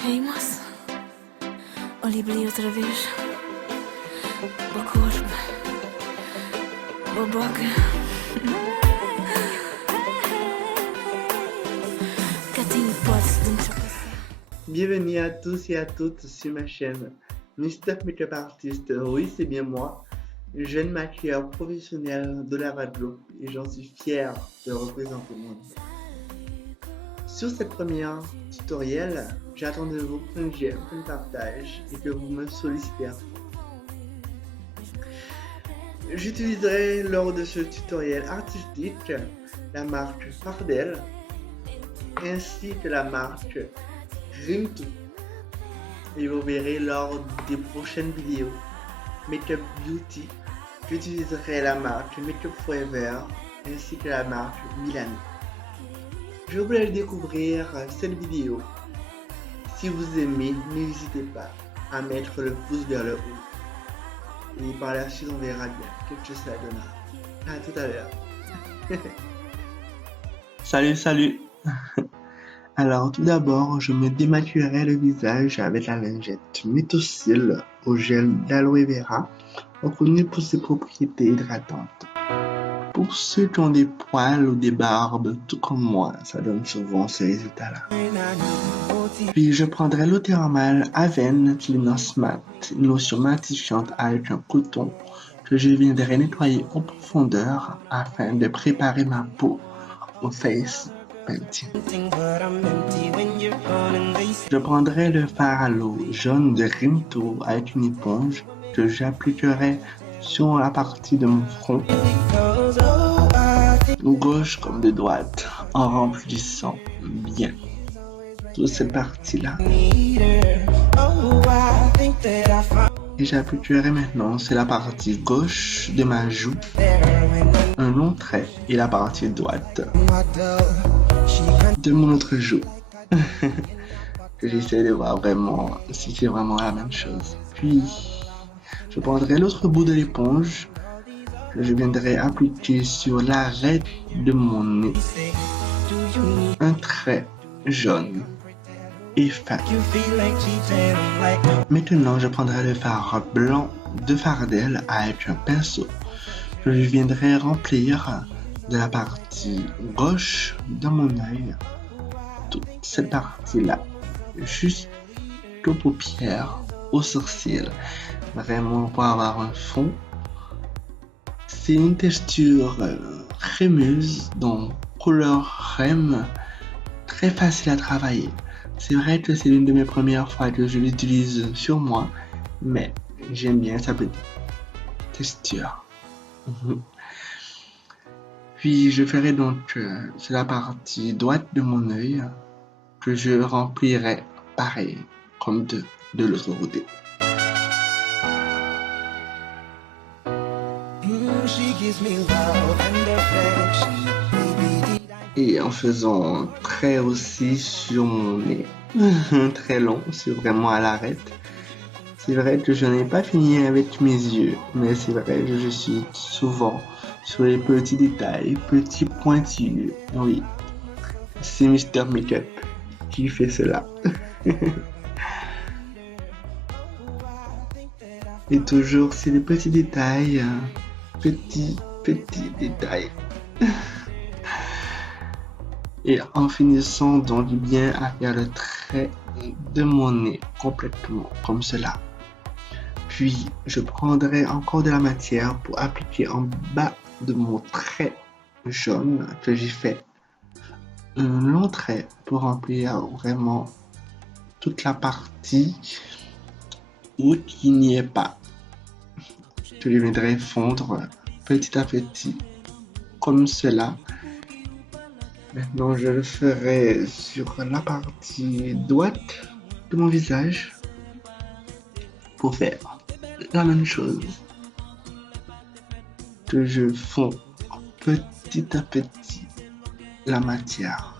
Ei, moça, olha e brilha outra vez. Boa corpo, boa boca. Gatinho pode dentro. Bienvenue à tous et à toutes sur ma chaîne Mister Makeup Artist. Oui, c'est bien moi, jeune maquilleur professionnel de la Guadeloupe, et j'en suis fier de représenter mon pays. Sur cette première tutoriel, j'attends de vous qu'un j'aime, qu'un partage et que vous me sollicitez à fond. J'utiliserai lors de ce tutoriel artistique la marque Fardel ainsi que la marque Rimto. Et vous verrez lors des prochaines vidéos Makeup Beauty, j'utiliserai la marque Makeup Forever ainsi que la marque Milano. Je vous laisse découvrir cette vidéo. Si vous aimez, n'hésitez pas à mettre le pouce vers le haut. Et par la suite, on verra bien qu'est-ce que ça donnera. À tout à l'heure. Salut. Alors tout d'abord, je me démaquillerai le visage avec la lingette Métocil au gel d'aloe vera, reconnu pour ses propriétés hydratantes. Pour ceux qui ont des poils ou des barbes, tout comme moi, ça donne souvent ce résultat-là. Puis je prendrai l'eau thermale Aven Cleaners Matte, une lotion matifiante avec un coton que je viendrai nettoyer en profondeur afin de préparer ma peau au face painting. Je prendrai le fard à l'eau jaune de Rimto avec une éponge que j'appliquerai sur la partie de mon front, gauche comme de droite, en remplissant bien toute cette partie-là. Et j'appliquerai maintenant sur la partie gauche de ma joue un long trait et la partie droite de mon autre joue. J'essaie de voir vraiment si c'est vraiment la même chose. Puis je prendrai l'autre bout de l'éponge que je viendrai appliquer sur l'arête de mon nez. Un trait jaune et fin. Maintenant, je prendrai le fard blanc de Fardel avec un pinceau que je viendrai remplir de la partie gauche de mon œil, toute cette partie-là, jusqu'aux paupières, aux sourcils, vraiment pour avoir un fond. C'est une texture crémeuse, donc couleur crème, très facile à travailler. C'est vrai que c'est l'une de mes premières fois que je l'utilise sur moi, mais j'aime bien sa petite texture. Puis je ferai donc sur la partie droite de mon œil que je remplirai pareil comme de l'autre côté. Et en faisant un trait aussi sur mon nez, très long, c'est vraiment à l'arête. C'est vrai que je n'ai pas fini avec mes yeux, mais c'est vrai que je suis souvent sur les petits détails, petits pointilleux. Oui, c'est Mister Makeup qui fait cela. Et toujours, c'est les petits détails, petits détails. Et en finissant donc bien à faire le trait de mon nez complètement comme cela. Puis je prendrai encore de la matière pour appliquer en bas de mon trait jaune que j'ai fait un long trait pour remplir vraiment toute la partie où il n'y est pas. Je viendrai fondre petit à petit comme cela. Maintenant, je le ferai sur la partie droite de mon visage pour faire la même chose que je fonds petit à petit la matière.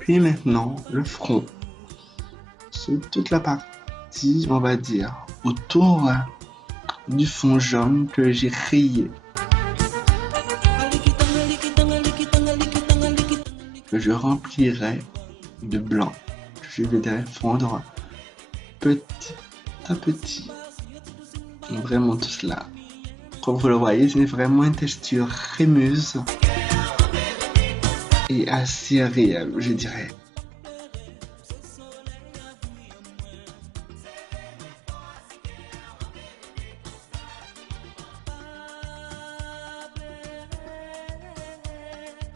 Puis maintenant, le front. Sur toute la partie, on va dire, autour du fond jaune que j'ai rayé. Que je remplirai de blanc. Je viendrai fondre petit à petit. Vraiment tout cela. Comme vous le voyez, c'est vraiment une texture crémeuse et assez agréable, je dirais.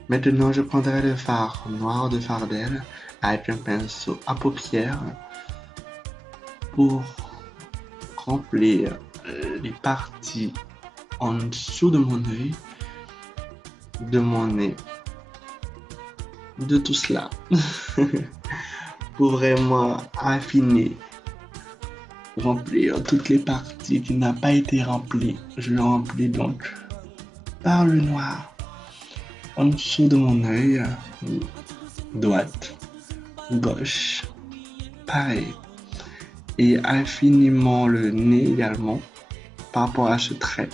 Maintenant, je prendrai le fard noir de Fardel avec un pinceau à paupières pour remplir les parties en dessous de mon œil, de mon nez, de tout cela, pour vraiment affiner, remplir toutes les parties qui n'ont pas été remplies. Je le remplis donc par le noir en dessous de mon œil, droite, gauche, pareil, et infiniment le nez également par rapport à ce trait.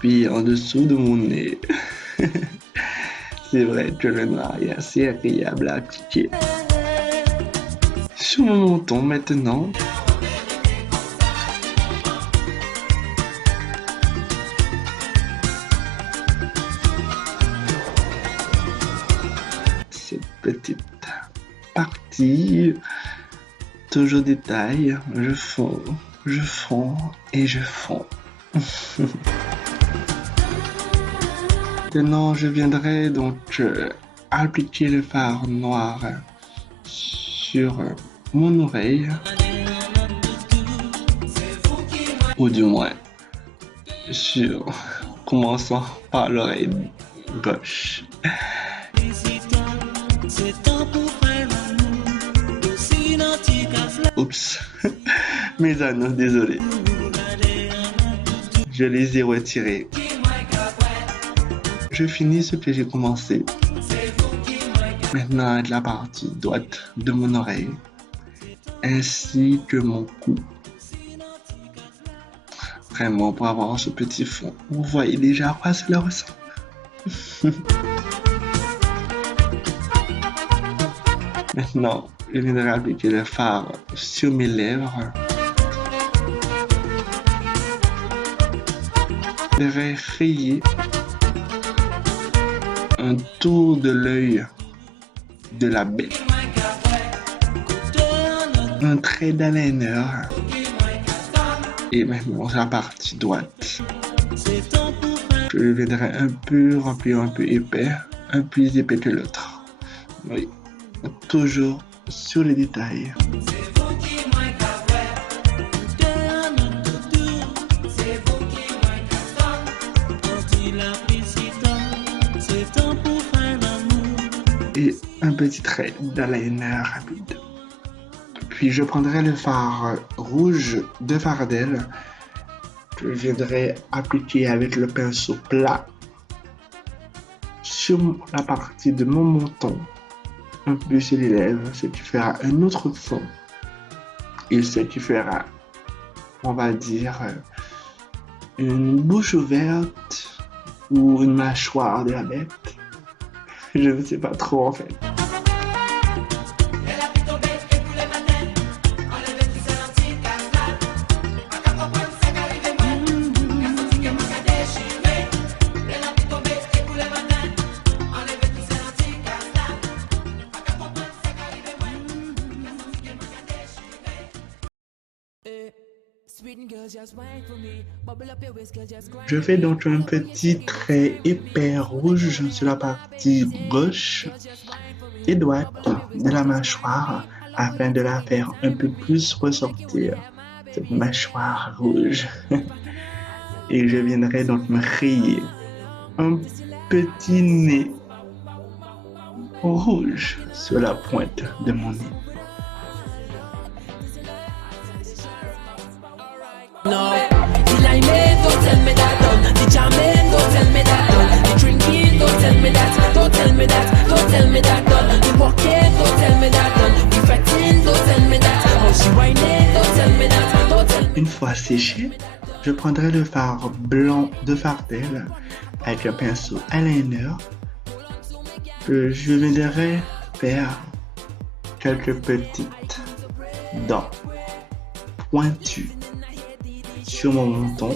Puis en dessous de mon nez, c'est vrai que le noir est assez agréable à appliquer. Sur mon menton maintenant, cette petite partie, toujours détail, je fonds et je fonds. Maintenant, je viendrai donc appliquer le fard noir sur mon oreille, ou du moins commençant par l'oreille gauche. Oups, mes anneaux, désolé. Je les ai retirés. Je finis ce que j'ai commencé. Maintenant, avec la partie droite de mon oreille, ainsi que mon cou. Vraiment, pour avoir ce petit fond. Vous voyez déjà à quoi cela ressemble. Maintenant, je viendrai appliquer le fard sur mes lèvres. Je vais rayer un tour de l'œil de la bête. Un trait d'eyeliner. Et maintenant, la partie droite. Je viendrai un peu remplir un peu épais, un peu plus épais que l'autre. Oui, toujours sur les détails. Et un petit trait d'eyeliner rapide. Puis je prendrai le fard rouge de Fardel que je viendrai appliquer avec le pinceau plat sur la partie de mon menton, un peu sur les lèvres, ce qui fera un autre fond et ce qui fera, on va dire, une bouche ouverte ou une mâchoire de la bête. Je ne sais pas trop en fait. Je fais donc un petit trait épais rouge sur la partie gauche et droite de la mâchoire afin de la faire un peu plus ressortir, cette mâchoire rouge. Et je viendrai donc me rayer un petit nez rouge sur la pointe de mon nez. No, the limeade, don't tell me that done. The jamming, don't tell me that done. The drinking, don't tell me that. Don't tell me that. Don't tell me that done. The walking, don't tell me that done. The fretting, don't whining, don't tell me that, don't tell me. Une fois séché, je prendrai le fard blanc de Fardel avec un pinceau eyeliner que je viendrai faire quelques petites dents pointues sur mon menton,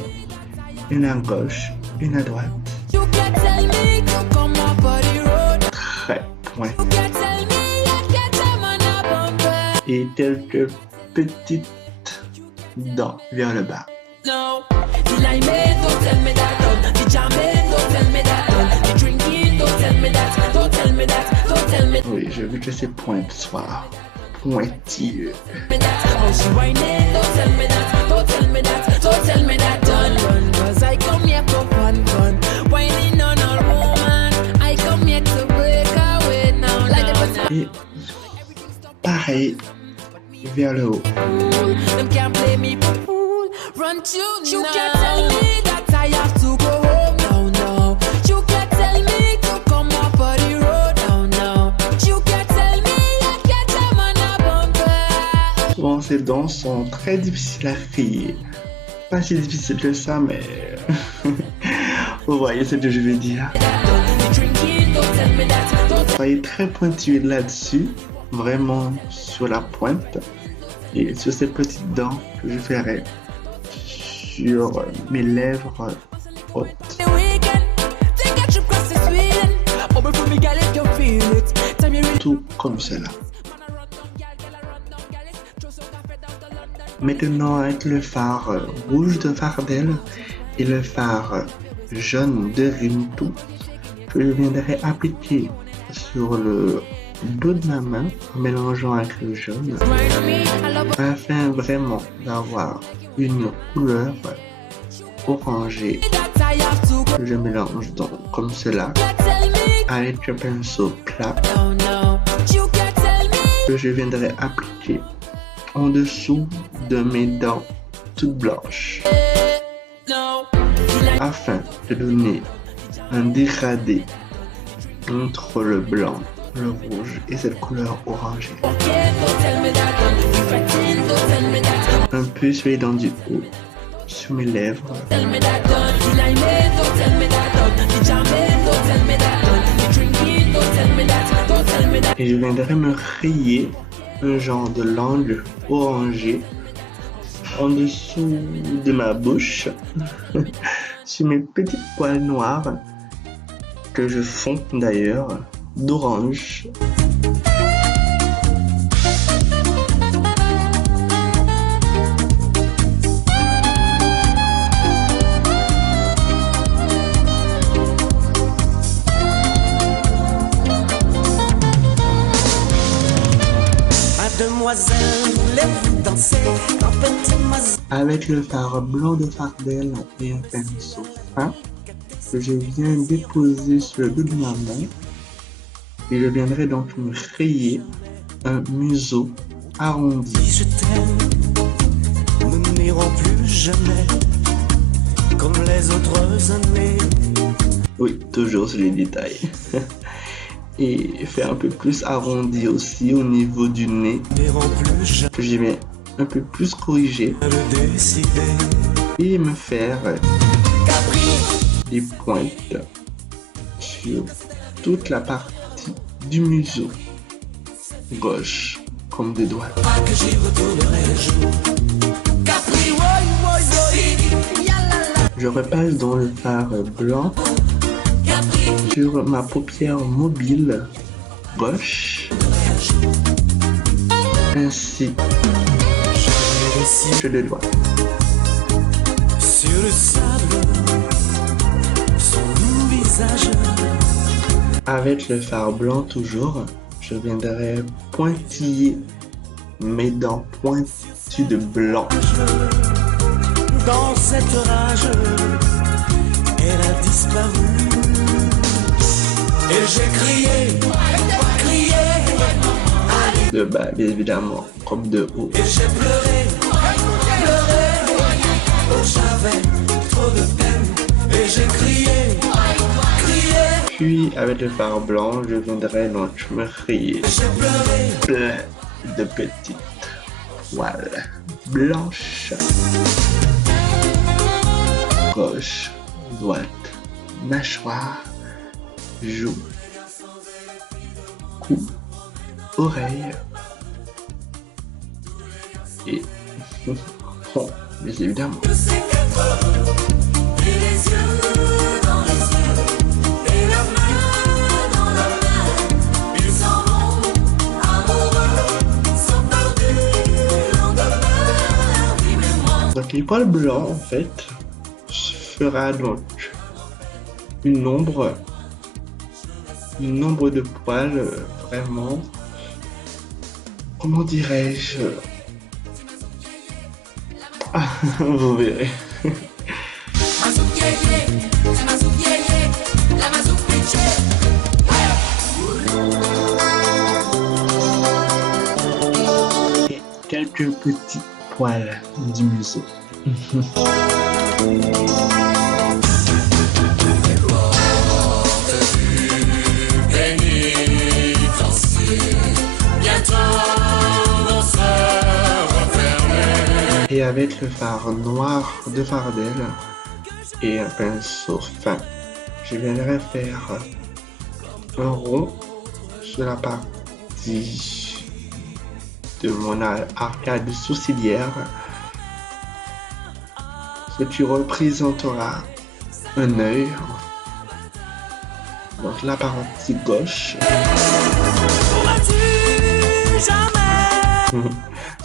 une à gauche, une à droite, You can't tell me to come up on the road. très pointues, You can't tell me I can't time on a bumper. et quelques petites dents vers le bas. No, the lime, don't tell me that. The jamming, don't tell me that. The drinking, don't tell me that. Don't tell me that. Don't tell me Oui, je veux que ces pointes soient pointilleux. that. Oh, she whining, don't tell me that. Don't tell me that. Don't tell me that. Done, run, 'cause I come here for fun. Whining on a woman. I come here to break away now. Like the Et pareil vers le haut. fool. Them can't play me for fool. Run to you can't tell me that I have to go home. No, no. You can't tell me to come up on the road. No, no. You can't tell me I can't time on a bumper. Souvent, ces dents sont très difficiles à frayer. Pas si difficile que ça, mais vous voyez ce que je veux dire. Drinking, don't tell me that. Don't Soyez très pointueux là-dessus, vraiment sur la pointe et sur ces petites dents que je ferai sur mes lèvres hautes. tell me weekend. Take a trip across the Sweden. Oh, before me, girl, if you feel it. Tell me real. Tout comme cela. Maintenant, avec le fard rouge de Fardel et le fard jaune de Rimtou, que je viendrai appliquer sur le dos de ma main en mélangeant avec le jaune, Remind me, I love afin vraiment d'avoir une couleur orangée that I have to go. que je mélange donc comme cela Can't tell me. avec un pinceau plat No, no. You can't tell me. que je viendrai appliquer en dessous de mes dents toutes blanches No. You like afin de donner un dégradé entre le blanc, le rouge et cette couleur orangée. okay, don't tell me that. You fretting, don't tell me that. Un peu sur les dents du haut, sur mes lèvres, Tell me that. The lime, don't tell me that. The jamming, don't tell me that. The drinking, don't tell me that. Don't tell me that. et je viendrai me rayer un genre de langue orangée en dessous de ma bouche, sur mes petites poils noirs que je fonds d'ailleurs d'orange. Mademoiselle, voulez-vous danser en petit mazel? Avec le fard blanc de Fardel et un pinceau fin que je viens déposer sur le dos de ma main, et je viendrai donc me rayer un museau arrondi. Si je t'aime, nous n'irons plus jamais comme les autres années. Oui, toujours sur les détails. Et faire un peu plus arrondi aussi au niveau du nez, Nous n'irons plus jamais que je viens un peu plus corriger le décider. et me faire Capri, des pointes sur toute la partie du museau gauche comme des doigts. pas que j'y retournerai un jour. Capri, woy, woy, woy. Yalala. Je repasse dans le fard blanc Capri, sur ma paupière mobile gauche, ainsi j'avais laissé que le doigt. sur le sable son visage. Avec le fard blanc toujours, je viendrai pointiller mes dents pointues de blanc. Dans cette rage, elle a disparu. Et j'ai crié, crié, allez. De bas, bien évidemment, comme de haut. Et j'ai pleuré, pleuré. Oh, j'avais trop de peine. Et j'ai crié, crié. Puis, avec le fard blanc, je viendrai donc me rayer J'ai pleuré, plein de petites poils blanches. Gauche, droite, mâchoire, joue, cou, oreille et front, bien évidemment. Et les yeux dans les yeux, et la main dans la main, ils s'en vont amoureux, sont perdus lendemain, oui mais moi. Donc les poils blancs en fait fera donc une ombre de poils vraiment, comment dirais-je, ah, vous verrez. Mazouk yéyé, la mazouk yéyé, la mazouk pitché. Et quelques petits poils du museau. Et avec le fard noir de Fardel et un pinceau fin, je viendrai faire un rond sur la partie de mon arcade sourcilière, ce qui représentera un œil. Donc la partie gauche,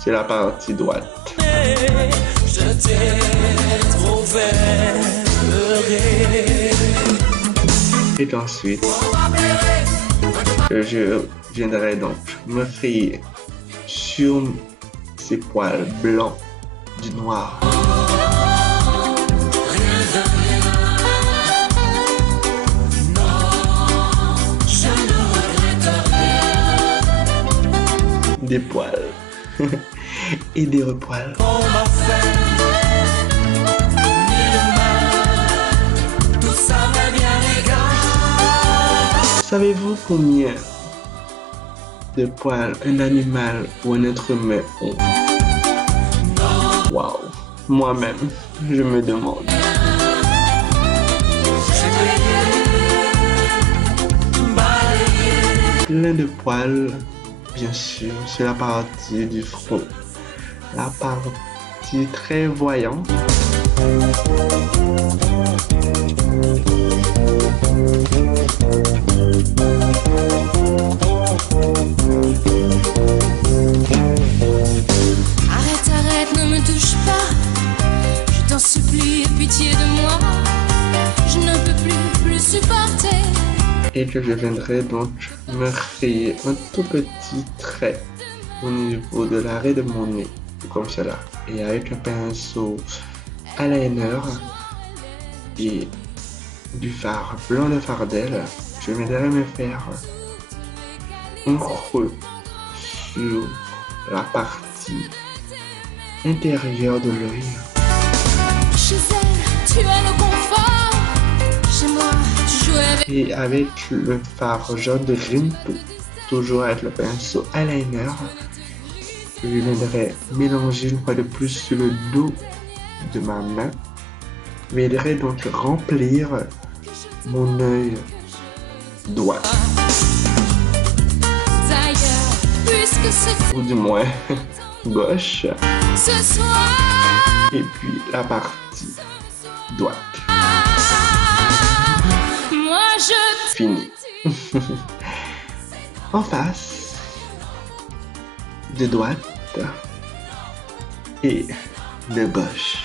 c'est la partie droite. Je t'ai trop fait pleurer. Et ensuite, je viendrai donc me frayer sur ces poils blancs du noir. Des poils et des repoils. On m'a fait mille mal, tout ça m'est bien égal. Savez-vous combien de poils un animal ou un être humain ont? Waouh, moi-même, je me demande. Plein de poils, bien sûr, sur la partie du front, la partie très voyante. Arrête, ne me touche pas. Je t'en supplie, aie pitié de moi. Je ne peux plus supporter. Et que je viendrai donc me frayer un tout petit trait au niveau de l'arrêt de mon nez, comme cela. Et avec un pinceau eyeliner et du fard blanc de Fardel, je viendrai me faire un creux sur la partie intérieure de l'œil. Chez elle, tu as le confort. Chez moi, tu joues avec. Et avec le fard jaune de Rinto, toujours avec le pinceau eyeliner, je viendrai mélanger une fois de plus sur le dos de ma main. Je viendrai donc remplir mon œil droit, D'ailleurs, puisque c'est ou du moins gauche, ce soir. et puis la partie droite. Moi, je Fini. En face, de droite et de gauche.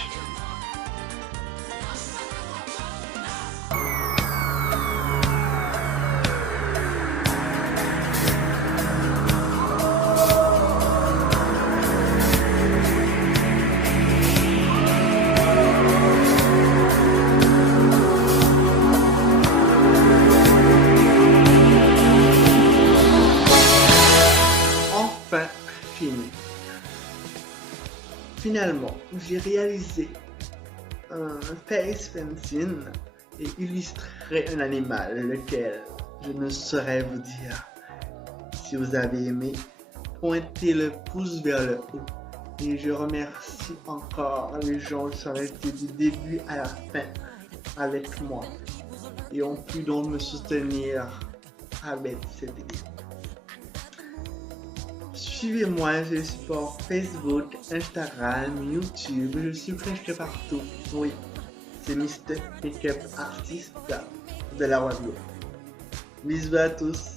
Enfin fini. Finalement, j'ai réalisé un face painting et illustré un animal, lequel je ne saurais vous dire. Si vous avez aimé, pointez le pouce vers le haut Et je remercie encore les gens qui sont restés du début à la fin avec moi et ont pu donc me soutenir avec cette vidéo. Suivez-moi sur les supports Facebook, Instagram, YouTube, je suis presque partout. Oui, c'est Mr. Makeup Artist de la Guadeloupe. Bisous à tous.